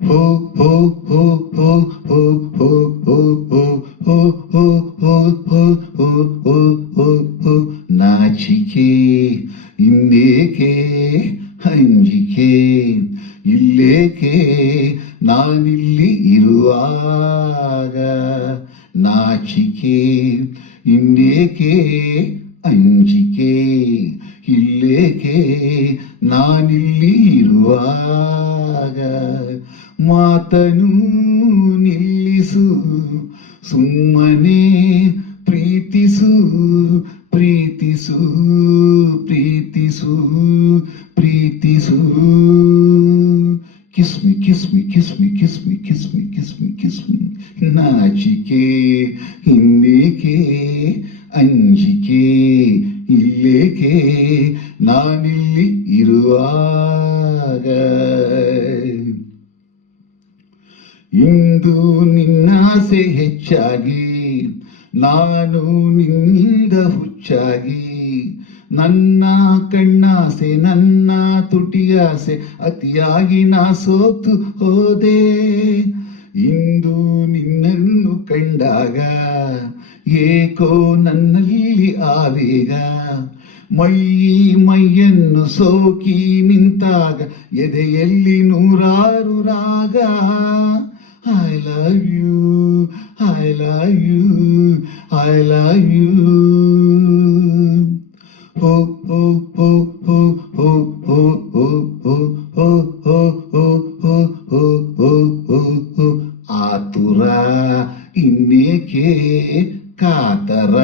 ಹೋ ಹೋ ಹೋ ಹೋ ಹೋ ಹೋ ಹೋ ಹೋ ಹೋ ಹೋ ಹೋ ಹೋ ಹೋ ಹೋ ಹೋ ಹೋ ನಾಚಿಕೆ ಇನ್ನೇಕೆ ಅಂಜಿಕೆ ಇಲ್ಲೇಕೆ ನಾನಿಲ್ಲಿ ಇರುವಾಗ ನಾಚಿಕೆ ಇನ್ನೇಕೆ ಅಂಜಿಕೆ ಇಲ್ಲೇಕೆ ನಾನಿಲ್ಲಿ ಇರುವಾಗ ಮಾತನು ನಿಲ್ಲಿಸು ಸುಮ್ಮನೆ ಪ್ರೀತಿಸು ಪ್ರೀತಿಸು ಪ್ರೀತಿಸು ಪ್ರೀತಿಸು ಕಿಸ್ಮಿ ಕಿಸ್ಮಿ ಕಿಸ್ಮಿ ಕಿಸ್ಮಿ ಕಿಸ್ಮಿ ಕಿಸ್ಮಿ ಕಿಸ್ಮಿ ನಾಚಿಕೆ ಇನ್ನೇಕೆ ಅಂಜಿಕೆ ಇಲ್ಲೇಕೆ ನಾನಿಲ್ಲಿ ಇರುವಾಗ ಇಂದು ನಿನ್ನಾಸೆ ಹೆಚ್ಚಾಗಿ ನಾನು ನಿನ್ನಿಂದ ಹುಚ್ಚಾಗಿ ನನ್ನ ಕಣ್ಣಾಸೆ ನನ್ನ ತುಟಿಯಾಸೆ ಅತಿಯಾಗಿ ನಾ ಸೋತು ಹೋದೆ ಇಂದು ನಿನ್ನನ್ನು ಕಂಡಾಗ ಏಕೋ ನನ್ನಲ್ಲಿ ಆವೇಗ ಮೈಯನ್ನು ಸೋಕಿ ನಿಂತಾಗ ಎದೆಯಲ್ಲಿ ನೂರಾರು ರಾಗ I love you I love you I love you ಹೋ ಹೋ ಹೋ ಹೋ ಹೋ ಹೋ ಹೋ ಹೋ ಹೋ ಹೋ ಹೋ ಹೋ ಹೋ ಹೋ ಹೋ ಹೋ ಆತುರ ಇನ್ನೇಕೆ ಕಾತರ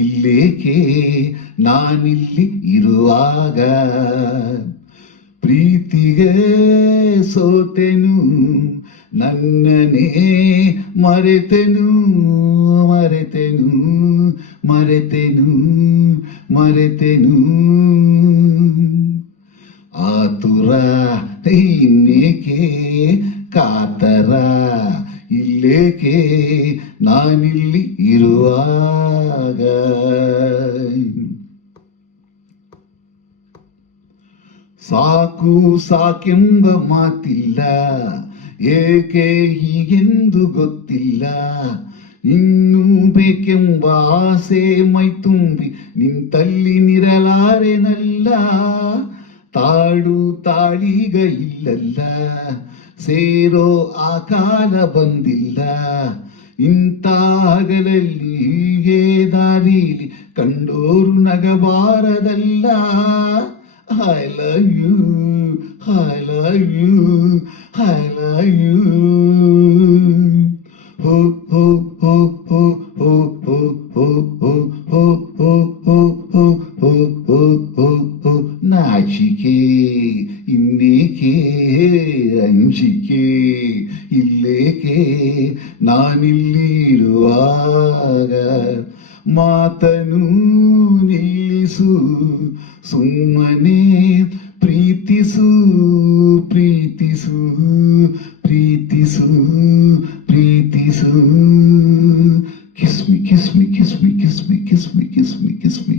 ಇಲ್ಲೇಕೆ ನಾನಿಲ್ಲಿ ಇರುವಾಗ ಪ್ರೀತಿಗೆ ಸೋತೆನು ನನ್ನನೇ ಮರೆತೆನು ಮರೆತೆನು ಮರೆತೆನು ಮರೆತೆನು ಆತುರ ಇನ್ನೇಕೆ ಕಾತರ ಇಲ್ಲೇಕೆ ನಾನಿಲ್ಲಿ ಇರುವಾಗ ಸಾಕು ಸಾಕೆಂಬ ಮಾತಿಲ್ಲ ಏಕೆ ಹೀಗೆಂದು ಗೊತ್ತಿಲ್ಲ ಇನ್ನೂ ಬೇಕೆಂಬ ಆಸೆ ಮೈ ತುಂಬಿ ನಿಂತಲ್ಲಿ ನಿರಲಾರೆನಲ್ಲ ತಾಳು ತಾಳೀಗ ಇಲ್ಲಲ್ಲ ಸೇರೋ ಆ ಕಾಲ ಬಂದಿಲ್ಲ ಇಂಥ ಹಗಲಲ್ಲಿ ಹೀಗೆ ದಾರೀಲಿ ಕಂಡೋರು ನಗಬಾರದಲ್ಲ I love you I love you I love you ಹೋ ಹೋ ಹೋ ಹೋ ಹೋ ಹೋ ಹೋ ಹೋ ಹೋ ಹೋ ಹೋ ಹೋ ಹೋ ಹೋ ಹೋ ಹೋ ನಾಚಿಕೆ ಇನ್ನೇಕೆ ಅಂಜಿಕೆ ಇಲ್ಲೇಕೆ ನಾನಿಲ್ಲಿ ಇರುವಾಗ ಮಾತನು ನಿಲ್ಲಿಸು ಸುಮ್ಮನೆ ಪ್ರೀತಿಸು ಪ್ರೀತಿಸು ಪ್ರೀತಿಸು ಪ್ರೀತಿಸು ಕಿಸ್ಮಿ ಕಿಸ್ಮಿ ಕಿಸ್ಮಿ ಕಿಸ್ಮಿ ಕಿಸ್ಮಿ ಕಿಸ್ಮಿ ಕಿಸ್ಮಿ